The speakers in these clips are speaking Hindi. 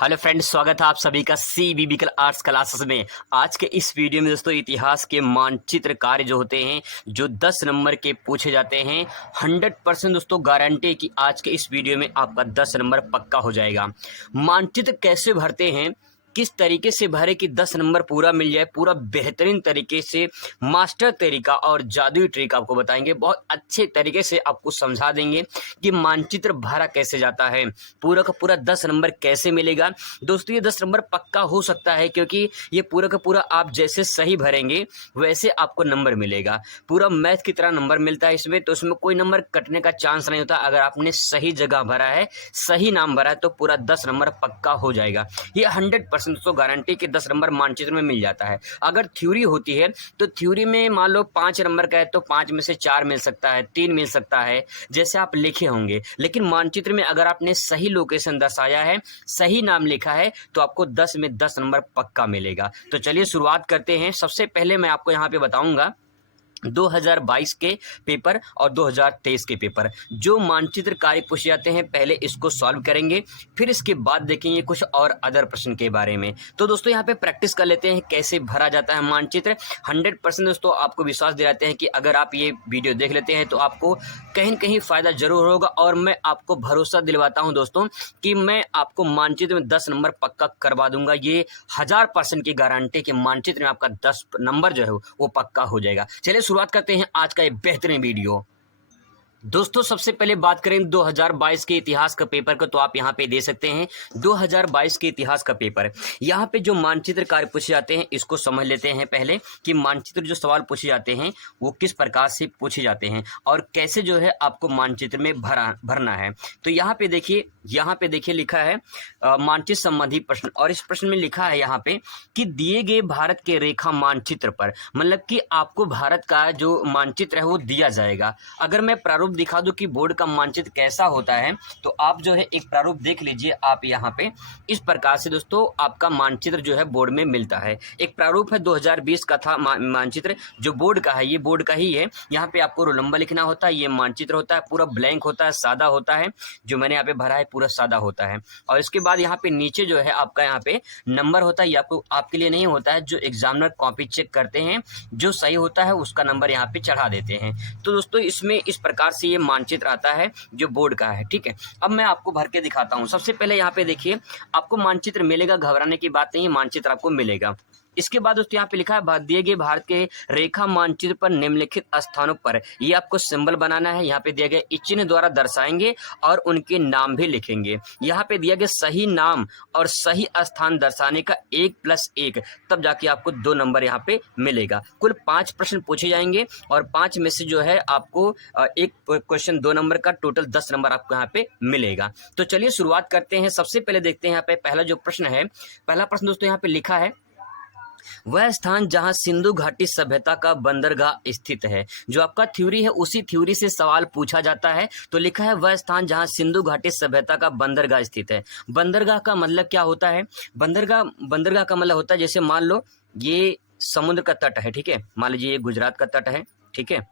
हेलो फ्रेंड्स, स्वागत है आप सभी का सी बिबिकल आर्ट्स क्लासेस में। आज के इस वीडियो में दोस्तों इतिहास के मानचित्र कार्य जो होते हैं जो 10 नंबर के पूछे जाते हैं 100% दोस्तों गारंटी कि आज के इस वीडियो में आपका 10 नंबर पक्का हो जाएगा। मानचित्र कैसे भरते हैं, किस तरीके से भरे कि 10 नंबर पूरा मिल जाए, पूरा बेहतरीन तरीके से मास्टर तरीका और जादुई ट्रिक आपको बताएंगे। बहुत अच्छे तरीके से आपको समझा देंगे कि मानचित्र भरा कैसे जाता है, पूरा का पूरा 10 नंबर कैसे मिलेगा। दोस्तों ये 10 नंबर पक्का हो सकता है क्योंकि ये पूरा का पूरा आप जैसे सही भरेंगे वैसे आपको नंबर मिलेगा। पूरा मैथ की तरह नंबर मिलता है इसमें, तो इसमें कोई नंबर कटने का चांस नहीं होता। अगर आपने सही जगह भरा है, सही नाम भरा है तो पूरा 10 नंबर पक्का हो जाएगा। ये 100% दोस्तों गारंटी के 10 नंबर मानचित्र में मिल जाता है। अगर थ्योरी होती है तो थ्योरी में मान लो 5 नंबर का है तो 5 में से 4 मिल सकता है, 3 मिल सकता है, जैसे आप लिखे होंगे। लेकिन मानचित्र में अगर आपने सही लोकेशन दर्शाया है, सही नाम लिखा है तो आपको 10 में 10 नंबर पक्का मिलेगा। तो चलिए शुरुआत करते हैं। सबसे पहले मैं आपको यहाँ पे बताऊंगा 2022 के पेपर और 2023 के पेपर जो मानचित्र कार्य पूछे जाते हैं, पहले इसको सॉल्व करेंगे, फिर इसके बाद देखेंगे कुछ और अदर प्रश्न के बारे में। तो दोस्तों यहाँ पे प्रैक्टिस कर लेते हैं कैसे भरा जाता है मानचित्र। 100% दोस्तों आपको विश्वास दिलाते हैं कि अगर आप ये वीडियो देख लेते हैं तो आपको कहीं न कहीं फ़ायदा जरूर होगा। और मैं आपको भरोसा दिलवाता हूँ दोस्तों कि मैं आपको मानचित्र में 10 नंबर पक्का करवा दूंगा। ये 1000% की गारंटी कि मानचित्र में आपका 10 नंबर जो है वो पक्का हो जाएगा। चलिए शुरुआत करते हैं आज का ये बेहतरीन वीडियो। दोस्तों सबसे पहले बात करें 2022 के इतिहास का पेपर को, तो आप यहाँ पे दे सकते हैं 2022 के इतिहास का पेपर। यहाँ पे जो मानचित्र कार्य पूछे जाते हैं इसको समझ लेते हैं पहले कि मानचित्र जो सवाल पूछे जाते हैं वो किस प्रकार से पूछे जाते हैं और कैसे जो है आपको मानचित्र में भरना है। तो यहाँ पे देखिए लिखा है मानचित्र संबंधी प्रश्न, और इस प्रश्न में लिखा है यहाँ पे कि दिए गए भारत के रेखा मानचित्र पर, मतलब कि आपको भारत का जो मानचित्र है वो दिया जाएगा। अगर मैं प्रारूप दिखा दूं कि बोर्ड का मानचित्र कैसा होता है तो आप जो है एक प्रारूप देख लीजिए। आप यहाँ पे इस प्रकार से दोस्तों आपका मानचित्र जो है बोर्ड में मिलता है। एक प्रारूप है 2020 का था मानचित्र जो बोर्ड का है, ये बोर्ड का ही है। यहाँ पे आपको रोल नंबर लिखना होता है, ये मानचित्र होता है, पूरा ब्लैंक होता है, सादा होता है। जो मैंने यहाँ पे भरा है पूरा सादा होता है। और इसके बाद यहाँ पे नीचे जो है आपका यहाँ पे नंबर होता है। ये आपको आपके लिए नहीं होता है, जो एग्जामिनर कॉपी चेक करते हैं, जो सही होता है उसका नंबर यहाँ पे चढ़ा देते हैं। तो दोस्तों इसमें इस प्रकार से ये मानचित्र आता है जो बोर्ड का है, ठीक है। अब मैं आपको भर के दिखाता हूँ। सबसे पहले यहाँ पे देखिए आपको मानचित्र मिलेगा, घबराने की बात नहीं है, मानचित्र आपको मिलेगा। इसके बाद दोस्तों यहाँ पे लिखा है दिए गए भारत के रेखा मानचित्र पर निम्नलिखित स्थानों पर, ये आपको सिंबल बनाना है। यहाँ पे दिया गया इस चिन्ह द्वारा दर्शाएंगे और उनके नाम भी लिखेंगे। यहाँ पे दिया गया सही नाम और सही स्थान दर्शाने का 1+1, तब जाके आपको 2 नंबर यहाँ पे मिलेगा। कुल 5 प्रश्न पूछे जाएंगे और 5 में से जो है आपको एक क्वेश्चन 2 नंबर का, टोटल 10 नंबर आपको यहाँ पे मिलेगा। तो चलिए शुरुआत करते हैं। सबसे पहले देखते हैं यहाँ पे पहला जो प्रश्न है। पहला प्रश्न दोस्तों यहाँ पे लिखा है वह स्थान जहां सिंधु घाटी सभ्यता का बंदरगाह स्थित है। जो आपका थ्योरी है उसी थ्योरी से सवाल पूछा जाता है। तो लिखा है वह स्थान जहां सिंधु घाटी सभ्यता का बंदरगाह स्थित है। बंदरगाह का मतलब क्या होता है? बंदरगाह का मतलब होता है जैसे मान लो ये समुद्र का तट है, ठीक है। मान लीजिए ये गुजरात का तट है, ठीक है।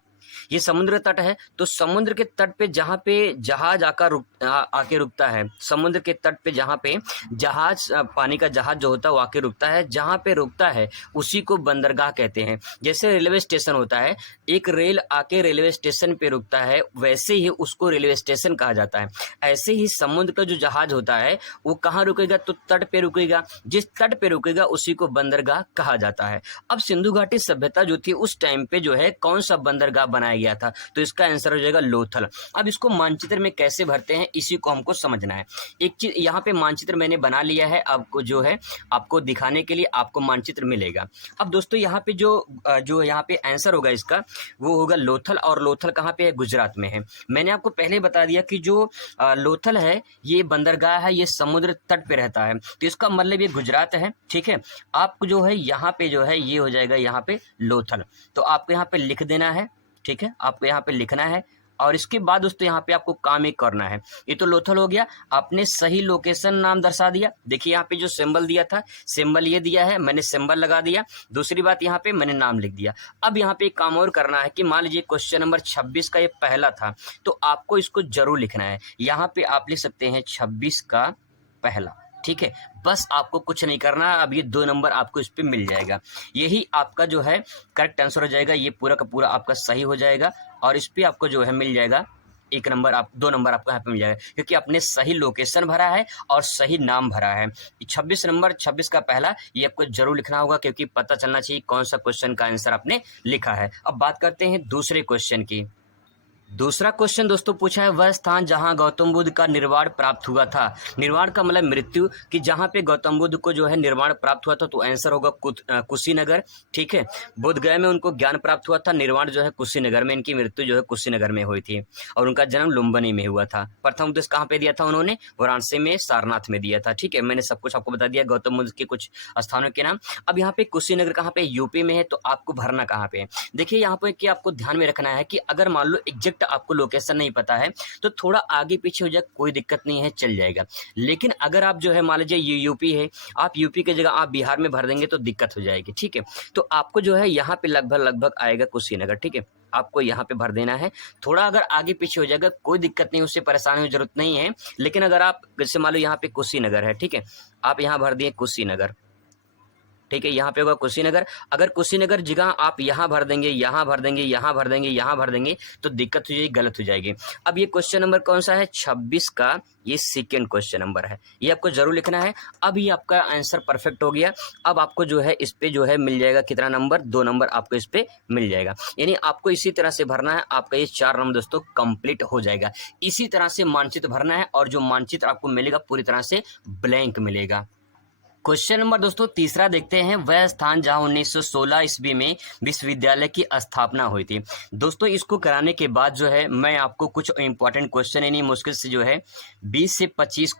ये समुद्र तट है, तो समुद्र के तट पे जहाँ पे जहाज आके रुकता है, समुद्र के तट पे जहाँ पे जहाज, पानी का जहाज जो होता है वो आके रुकता है, जहाँ पे रुकता है उसी को बंदरगाह कहते हैं। जैसे रेलवे स्टेशन होता है, एक रेल आके रेलवे स्टेशन पे रुकता है, वैसे ही उसको रेलवे स्टेशन कहा जाता है। ऐसे ही समुद्र का जो जहाज होता है वो कहाँ रुकेगा? तो तट पे रुकेगा। जिस तट पे रुकेगा उसी को बंदरगाह कहा जाता है। अब सिंधु घाटी सभ्यता जो थी उस टाइम पे जो है कौन सा बंदरगाह बनाया गया था? तो इसका आंसर हो जाएगा लोथल। अब इसको मानचित्र में कैसे भरते हैं इसी को हमको समझना है। एक चीज यहाँ पे मानचित्र मैंने बना लिया है, आपको जो है आपको दिखाने के लिए आपको मानचित्र मिलेगा। अब दोस्तों यहाँ पे जो यहाँ पे आंसर होगा इसका वो होगा लोथल। और लोथल कहाँ पे है? गुजरात में है। मैंने आपको पहले बता दिया कि जो लोथल है ये बंदरगाह है, ये समुद्र तट पे रहता है, तो इसका मतलब ये गुजरात है, ठीक है। आपको जो है यहाँ पे जो है ये हो जाएगा यहाँ पे लोथल। तो आपको यहाँ पे लिख देना है, ठीक है। आपको यहाँ पे लिखना है और इसके बाद दोस्तों यहाँ पे आपको काम एक करना है। ये तो लोथल हो गया, आपने सही लोकेशन नाम दर्शा दिया। देखिए यहाँ पे जो सिंबल दिया था, सिंबल ये दिया है, मैंने सिंबल लगा दिया। दूसरी बात यहाँ पे मैंने नाम लिख दिया। अब यहाँ पे एक काम और करना है कि मान लीजिए क्वेश्चन नंबर 26 का ये पहला था, तो आपको इसको जरूर लिखना है। यहाँ पे आप लिख सकते हैं 26 का पहला, ठीक है, बस आपको कुछ नहीं करना है। अब ये 2 नंबर आपको इस पे मिल जाएगा। यही आपका जो है करेक्ट आंसर हो जाएगा। ये पूरा का पूरा आपका सही हो जाएगा और इस पे आपको जो है मिल जाएगा 1 नंबर, आप 2 नंबर आपको यहाँ पे मिल जाएगा, क्योंकि आपने सही लोकेशन भरा है और सही नाम भरा है। 26 नंबर, 26 का पहला, ये आपको जरूर लिखना होगा, क्योंकि पता चलना चाहिए कौन सा क्वेश्चन का आंसर आपने लिखा है। अब बात करते हैं दूसरे क्वेश्चन की। दूसरा क्वेश्चन दोस्तों पूछा है, वह स्थान जहां गौतम बुद्ध का निर्वाण प्राप्त हुआ था। निर्वाण का मतलब मृत्यु, कि जहां पे गौतम बुद्ध को जो है निर्वाण प्राप्त हुआ था, तो आंसर होगा कुशीनगर। ठीक है, बोध गया में उनको ज्ञान प्राप्त हुआ था, निर्वाण जो है कुशीनगर में, इनकी मृत्यु जो है कुशीनगर में हुई थी और उनका जन्म लुम्बिनी में हुआ था। प्रथम उपदेश कहाँ पे दिया था उन्होंने? वाराणसी में, सारनाथ में दिया था। ठीक है, मैंने सब कुछ आपको बता दिया गौतम बुद्ध के कुछ स्थानों के नाम। अब यहाँ पे कुशीनगर कहाँ पे? यूपी में है, तो आपको भरना कहाँ पे है? देखिए यहाँ पे कि आपको ध्यान में रखना है कि अगर मान लो एग्जैक्ट आपको लोकेशन नहीं पता है तो थोड़ा आगे पीछे हो जाए, कोई दिक्कत नहीं है, चल जाएगा। लेकिन अगर आप जो है मान लीजिए ये यूपी है, आप यूपी की जगह आप बिहार में भर देंगे तो दिक्कत हो जाएगी। ठीक है, तो आपको जो है यहाँ पे लगभग आएगा कुशीनगर। ठीक है, आपको यहाँ पे भर देना है। थोड़ा अगर आगे पीछे हो जाएगा कोई दिक्कत नहीं, उससे परेशान होने की जरूरत नहीं है। लेकिन अगर आप जैसे मान लो यहाँ पे कुशीनगर है, ठीक है, आप यहाँ भर दिए कुशीनगर। ठीक है, यहाँ पे होगा कुशीनगर। अगर कुशीनगर जगह आप यहाँ भर देंगे, यहाँ भर देंगे, यहाँ भर देंगे, यहाँ भर देंगे, तो दिक्कत हो जाएगी, गलत हो जाएगी। अब ये क्वेश्चन नंबर कौन सा है? 26 का ये सेकेंड क्वेश्चन नंबर है, ये आपको जरूर लिखना है। अब ये आपका आंसर परफेक्ट हो गया। अब आपको जो है इस पे जो है मिल जाएगा कितना नंबर? 2 नंबर आपको इस पे मिल जाएगा। यानी आपको इसी तरह से भरना है, आपका ये 4 नंबर दोस्तों कंप्लीट हो जाएगा। इसी तरह से मानचित्र भरना है और जो मानचित्र आपको मिलेगा पूरी तरह से ब्लैंक मिलेगा। क्वेश्चन नंबर दोस्तों तीसरा देखते हैं, वह स्थान जहां 1916 ईस्वी में विश्वविद्यालय की स्थापना हुई थी। दोस्तों इसको कराने के बाद जो है मैं आपको कुछ इंपॉर्टेंट क्वेश्चन, यानी मुश्किल से जो है 20 से 25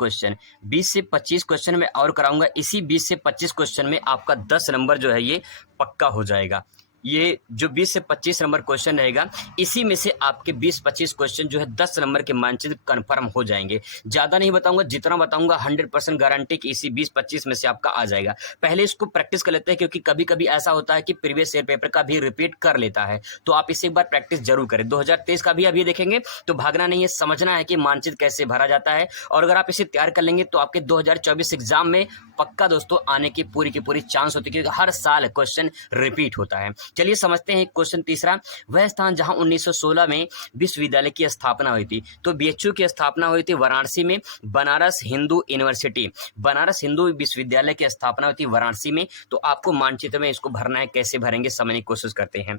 क्वेश्चन में और कराऊंगा। इसी 20 से 25 क्वेश्चन में आपका 10 नंबर जो है ये पक्का हो जाएगा। ये जो 20 से 25 नंबर क्वेश्चन रहेगा, इसी में से आपके 20-25 क्वेश्चन जो है 10 नंबर के मानचित्र कंफर्म हो जाएंगे। ज़्यादा नहीं बताऊंगा, जितना बताऊंगा 100% गारंटी कि इसी 20-25 में से आपका आ जाएगा। पहले इसको प्रैक्टिस कर लेते हैं, क्योंकि कभी कभी ऐसा होता है कि प्रीवियस ईयर पेपर का भी रिपीट कर लेता है, तो आप इसे एक बार प्रैक्टिस जरूर करें। 2023 का भी अभी देखेंगे तो भागना नहीं है, समझना है कि मानचित्र कैसे भरा जाता है। और अगर आप इसे तैयार कर लेंगे तो आपके 2024 एग्जाम में पक्का दोस्तों आने की पूरी चांस होती है, क्योंकि हर साल क्वेश्चन रिपीट होता है। चलिए समझते हैं क्वेश्चन तीसरा, वह स्थान जहां 1916 में विश्वविद्यालय की स्थापना हुई थी। तो बीएचयू की स्थापना हुई थी वाराणसी में, बनारस हिंदू यूनिवर्सिटी, बनारस हिंदू विश्वविद्यालय की स्थापना हुई थी वाराणसी में। तो आपको मानचित्र में इसको भरना है, कैसे भरेंगे समझने की कोशिश करते हैं।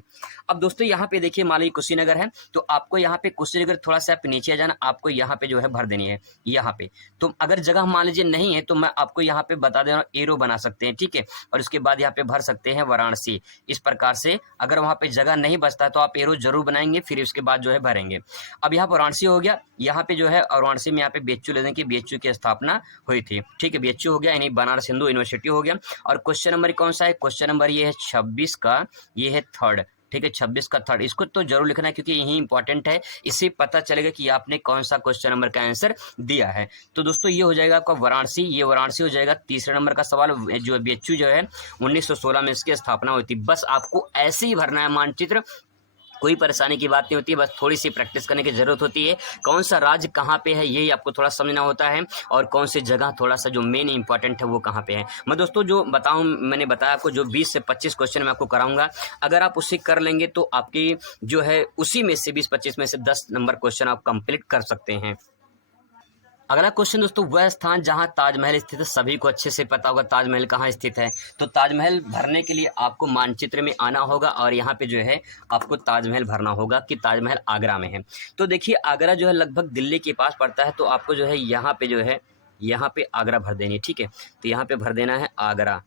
अब दोस्तों यहाँ पे देखिए मान लीजिए कुशीनगर है, तो आपको यहाँ पे कुशीनगर थोड़ा सा आप नीचे आ जाना, आपको यहाँ पे जो है भर देनी है यहाँ पे। तो अगर जगह मान लीजिए नहीं है तो मैं आपको यहाँ पे बता दे रहा हूँ, एरो बना सकते हैं। ठीक है, और उसके बाद यहाँ पे भर सकते हैं वाराणसी, इस प्रकार से। अगर वहां पे जगह नहीं बचता है तो आप एरो जरूर बनाएंगे, फिर उसके बाद जो है भरेंगे। अब यहाँ पर वाराणसी हो गया, यहाँ पे जो है और वाराणसी में यहाँ पे बीएचयू ले देंगे, बीएचयू की स्थापना हुई थी। ठीक है, बीएचयू हो गया, यानी बनारस हिंदू यूनिवर्सिटी हो गया। और क्वेश्चन नंबर कौन सा है? क्वेश्चन नंबर ये है 26 का, ये है थर्ड। ठीक है, 26 का थर्ड, इसको तो जरूर लिखना है, क्योंकि यही इंपॉर्टेंट है। इससे पता चलेगा कि आपने कौन सा क्वेश्चन नंबर का आंसर दिया है। तो दोस्तों ये हो जाएगा आपका वाराणसी, ये वाराणसी हो जाएगा तीसरे नंबर का सवाल। जो बीएचयू जो है 1916 में इसकी स्थापना हुई थी। बस आपको ऐसे ही भरना है मानचित्र, कोई परेशानी की बात नहीं होती है, बस थोड़ी सी प्रैक्टिस करने की जरूरत होती है। कौन सा राज्य कहाँ पे है यही आपको थोड़ा समझना होता है, और कौन सी जगह थोड़ा सा जो मेन इंपॉर्टेंट है वो कहाँ पे है। मैं दोस्तों जो बताऊं, मैंने बताया आपको जो 20 से 25 क्वेश्चन मैं आपको कराऊंगा, अगर आप उसे कर लेंगे तो आपकी जो है उसी में से 20-25 में से 10 नंबर क्वेश्चन आप कंप्लीट कर सकते हैं। अगला क्वेश्चन दोस्तों, वह स्थान जहां ताजमहल स्थित है। सभी को अच्छे से पता होगा ताजमहल कहाँ स्थित है। तो ताजमहल भरने के लिए आपको मानचित्र में आना होगा और यहाँ पे जो है आपको ताजमहल भरना होगा कि ताजमहल आगरा में है। तो देखिए आगरा जो है लगभग दिल्ली के पास पड़ता है, तो आपको जो है यहाँ पे जो है यहाँ पे आगरा भर देनी है। ठीक है, तो यहाँ पे भर देना है आगरा,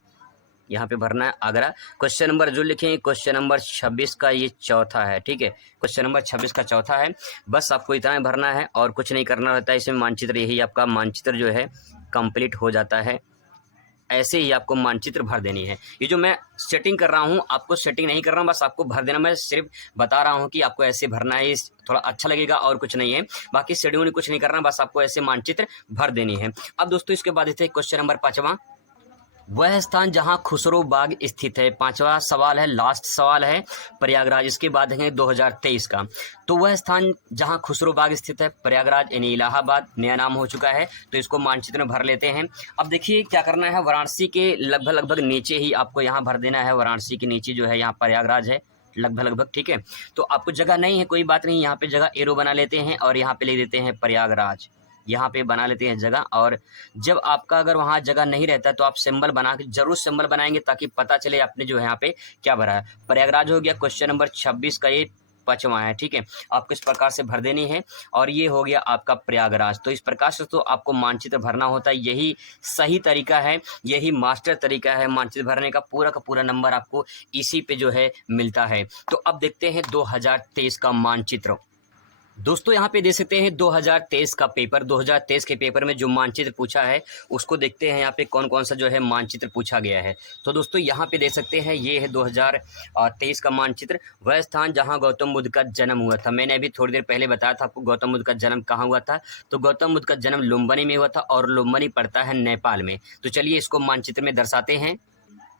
यहाँ पे भरना है आगरा। क्वेश्चन नंबर जो लिखें, क्वेश्चन नंबर 26 का ये चौथा है। ठीक है, क्वेश्चन नंबर 26 का चौथा है। बस आपको इतना भरना है और कुछ नहीं करना रहता है इसमें। मानचित्र यही आपका मानचित्र जो है कंप्लीट हो जाता है। ऐसे ही आपको मानचित्र भर देनी है। ये जो मैं सेटिंग कर रहा हूँ, आपको सेटिंग नहीं कर रहा हूँ, बस आपको भर देना। मैं सिर्फ बता रहा हूँ कि आपको ऐसे भरना है, थोड़ा अच्छा लगेगा और कुछ नहीं है। बाकी शेड्यूल कुछ नहीं करना, बस आपको ऐसे मानचित्र भर देनी है। अब दोस्तों इसके बाद क्वेश्चन नंबर 5वां, वह स्थान जहां खुसरो बाग स्थित है। पांचवा सवाल है, लास्ट सवाल है, प्रयागराज। इसके बाद है 2023 का। तो वह स्थान जहां खुसरो बाग स्थित है, प्रयागराज यानी इलाहाबाद नया नाम हो चुका है, तो इसको मानचित्र में भर लेते हैं। अब देखिए क्या करना है, वाराणसी के लगभग नीचे ही आपको यहाँ भर देना है। वाराणसी के नीचे जो है यहाँ प्रयागराज है लगभग, ठीक है। तो आपको जगह नहीं है, कोई बात नहीं, यहाँ पे जगह एरो बना लेते हैं और यहाँ पे लिख देते हैं प्रयागराज। यहाँ पे बना लेते हैं जगह। और जब आपका अगर वहाँ जगह नहीं रहता है तो आप सिंबल बना के जरूर सिंबल बनाएंगे ताकि पता चले आपने जो है यहाँ पे क्या भरा है। प्रयागराज हो गया क्वेश्चन नंबर 26 का, ये 5वां है, ठीक है। आपको इस प्रकार से भर देनी है और ये हो गया आपका प्रयागराज। तो इस प्रकार से तो आपको मानचित्र भरना होता है, यही सही तरीका है, यही मास्टर तरीका है मानचित्र भरने का पूरा नंबर आपको इसी पे जो है मिलता है। तो अब देखते हैं 2023 का मानचित्र। दोस्तों यहाँ पे देख सकते हैं 2023 का पेपर। 2023 के पेपर में जो मानचित्र पूछा है उसको देखते हैं यहाँ पे कौन कौन सा जो है मानचित्र पूछा गया है। तो दोस्तों यहाँ पे देख सकते हैं ये है 2023 का मानचित्र। वह स्थान जहाँ गौतम बुद्ध का जन्म हुआ था। मैंने अभी थोड़ी देर पहले बताया था आपको गौतम बुद्ध का जन्म कहाँ हुआ था। तो गौतम बुद्ध का जन्म लुम्बिनी में हुआ था और लुम्बिनी पड़ता है नेपाल में। तो चलिए इसको मानचित्र में दर्शाते हैं।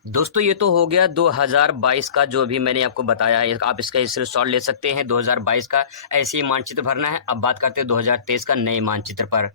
दोस्तों ये तो हो गया 2022 का जो भी मैंने आपको बताया है, आप इसका स्क्रीनशॉट ले सकते हैं। 2022 का ऐसे ही मानचित्र भरना है। अब बात करते हैं 2023 का नए मानचित्र पर।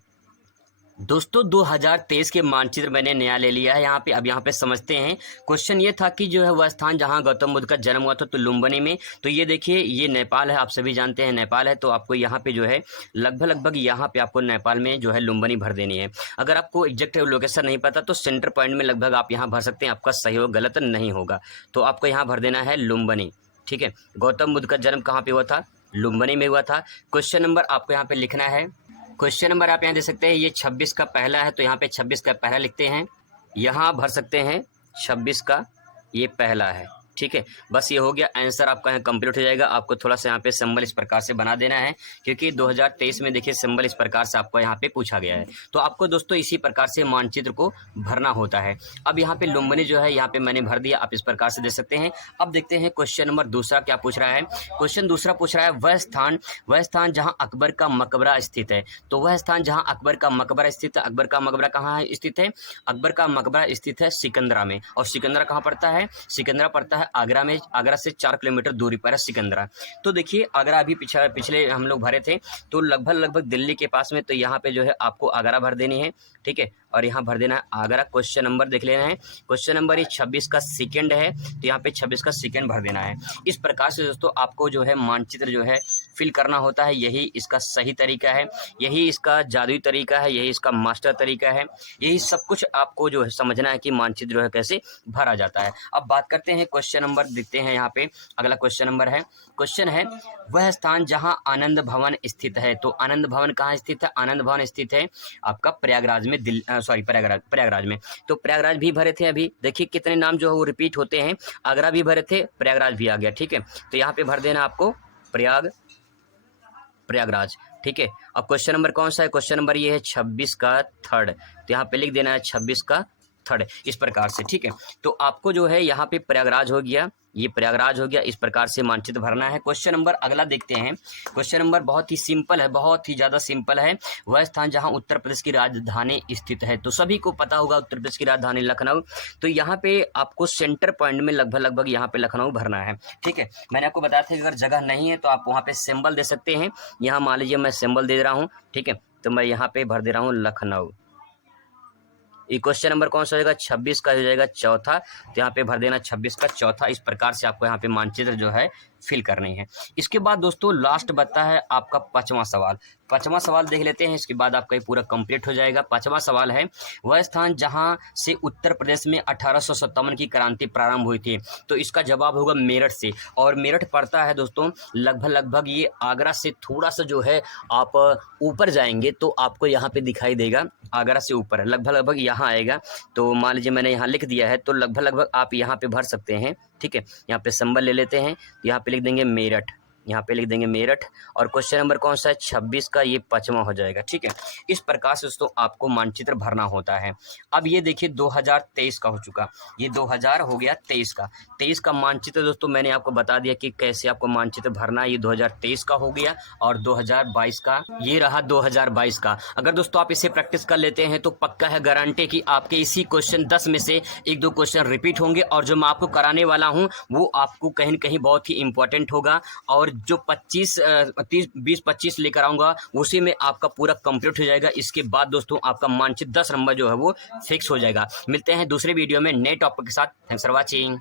दोस्तों 2023 के मानचित्र मैंने नया ले लिया है यहाँ पे। अब यहाँ पे समझते हैं। क्वेश्चन ये था कि जो है वह स्थान जहाँ गौतम बुद्ध का जन्म हुआ था तो लुम्बिनी में। तो ये देखिए ये नेपाल है, आप सभी जानते हैं नेपाल है। तो आपको यहाँ पे जो है लगभग यहाँ पे आपको नेपाल में जो है लुम्बिनी भर देनी है। अगर आपको एग्जैक्ट लोकेशन नहीं पता तो सेंटर पॉइंट में लगभग आप यहाँ भर सकते हैं, आपका सहयोग गलत नहीं होगा। तो आपको यहाँ भर देना है लुम्बिनी, ठीक है। गौतम बुद्ध का जन्म कहाँ पे हुआ था? लुम्बिनी में हुआ था। क्वेश्चन नंबर आपको यहाँ पे लिखना है। क्वेश्चन नंबर आप यहाँ दे सकते हैं, ये 26 का पहला है तो यहाँ पे 26 का पहला लिखते हैं। यहाँ भर सकते हैं 26 का ये पहला है, ठीक है। बस ये हो गया, आंसर आपका यहाँ कंप्लीट हो जाएगा। आपको थोड़ा सा यहाँ पे सिंबल इस प्रकार से बना देना है क्योंकि 2023 में देखिए सिंबल इस प्रकार से आपको यहाँ पे पूछा गया है। तो आपको दोस्तों इसी प्रकार से मानचित्र को भरना होता है। अब यहाँ पे लुम्बिनी जो है यहाँ पे मैंने भर दिया, आप इस प्रकार से दे सकते हैं। अब देखते हैं क्वेश्चन नंबर दूसरा क्या पूछ रहा है। क्वेश्चन दूसरा पूछ रहा है वह स्थान जहाँ अकबर का मकबरा स्थित है। तो वह स्थान जहाँ अकबर का मकबरा स्थित है, अकबर का मकबरा कहाँ स्थित है? अकबर का मकबरा स्थित है सिकंदरा में। और सिकंदरा कहाँ पड़ता है? सिकंदरा पड़ता है आगरा में। आगरा से 4 किलोमीटर दूरी पर है सिकंदरा। तो देखिए आगरा अभी पिछले हम लोग भरे थे तो लगभग दिल्ली के पास में। तो यहाँ पे जो है आपको आगरा भर देनी है, ठीक है। और यहाँ भर देना है आगरा। क्वेश्चन नंबर देख लेना है। क्वेश्चन नंबर ये 26 का सेकंड है तो यहाँ पे 26 का सेकंड भर देना है। इस प्रकार से दोस्तों आपको जो है मानचित्र जो है फिल करना होता है। यही इसका सही तरीका है, यही इसका जादुई तरीका है, यही इसका मास्टर तरीका है। यही सब कुछ आपको जो है समझना है कि मानचित्र जो है कैसे भरा जाता है। अब बात करते हैं क्वेश्चन नंबर, देखते हैं यहाँ पे अगला क्वेश्चन नंबर है। क्वेश्चन है वह स्थान जहाँ आनंद भवन स्थित है। तो आनंद भवन कहाँ स्थित है? आनंद भवन स्थित है आपका प्रयागराज में, प्रयागराज में। तो प्रयागराज भी भरे थे अभी। देखिए कितने नाम जो है वो रिपीट होते हैं। आगरा भी भरे थे, प्रयागराज भी आ गया, ठीक है। तो यहाँ पे भर देना आपको प्रयागराज, ठीक है। अब क्वेश्चन नंबर कौन सा है? क्वेश्चन नंबर ये है 26 का थर्ड। तो यहाँ पे लिख देना है 26 का थर्ड, इस प्रकार से, ठीक है। तो आपको जो है यहाँ पे प्रयागराज हो गया, ये प्रयागराज हो गया। इस प्रकार से मानचित्र भरना है। क्वेश्चन नंबर अगला देखते हैं। क्वेश्चन नंबर बहुत ही सिंपल है, बहुत ही ज़्यादा सिंपल है। वह स्थान जहाँ उत्तर प्रदेश की राजधानी स्थित है। तो सभी को पता होगा उत्तर प्रदेश की राजधानी लखनऊ। तो यहाँ पे आपको सेंटर पॉइंट में लगभग यहाँ पे लखनऊ भरना है, ठीक है। मैंने आपको बताया था कि अगर जगह नहीं है तो आप वहाँ पे सिंबल दे सकते हैं। यहाँ मान लीजिए मैं सिंबल दे रहा हूँ, ठीक है। तो मैं यहाँ पे भर दे रहा हूँ लखनऊ। ये क्वेश्चन नंबर कौन सा हो जाएगा? 26 का हो जाएगा चौथा। तो यहाँ पे भर देना 26 का चौथा। इस प्रकार से आपको यहाँ पे मानचित्र जो है फिल करनी है। इसके बाद दोस्तों लास्ट बता है आपका 5वां सवाल। 5वां सवाल देख लेते हैं, इसके बाद आपका ये पूरा कंप्लीट हो जाएगा। 5वां सवाल है वह स्थान जहाँ से उत्तर प्रदेश में 1857 की क्रांति प्रारंभ हुई थी। तो इसका जवाब होगा मेरठ से। और मेरठ पड़ता है दोस्तों लगभग ये आगरा से थोड़ा सा जो है आप ऊपर जाएंगे तो आपको यहाँ पे दिखाई देगा। आगरा से ऊपर लगभग यहाँ आएगा। तो मान लीजिए मैंने यहाँ लिख दिया है तो लगभग आप यहाँ पे भर सकते हैं, ठीक है। यहाँ पे सिंबल ले लेते हैं, यहाँ पे लिख देंगे मेरठ। यहाँ पे लिख देंगे मेरठ, और क्वेश्चन नंबर कौन सा है 26 का, ये 5वां हो जाएगा। ठीक है, इस प्रकार से दोस्तों आपको मानचित्र भरना होता है। अब ये देखिए 2023 का हो चुका, ये 2000 हो गया 23 का। 23 का मानचित्र दोस्तों मैंने आपको बता दिया कि कैसे आपको मानचित्र भरना है। ये 2023 का हो गया, और 2022 का ये रहा 2022 का। अगर दोस्तों आप इसे प्रैक्टिस कर लेते हैं तो पक्का है, गारंटी कि आपके इसी क्वेश्चन 10 में से 1-2 क्वेश्चन रिपीट होंगे, और जो मैं आपको कराने वाला हूं वो आपको कहीं न कहीं बहुत ही इंपॉर्टेंट होगा। और जो 20-25 लेकर आऊंगा उसी में आपका पूरा कंप्लीट हो जाएगा। इसके बाद दोस्तों आपका मानचित्र 10 नंबर जो है वो फिक्स हो जाएगा। मिलते हैं दूसरे वीडियो में नए टॉपिक के साथ। Thanks for watching.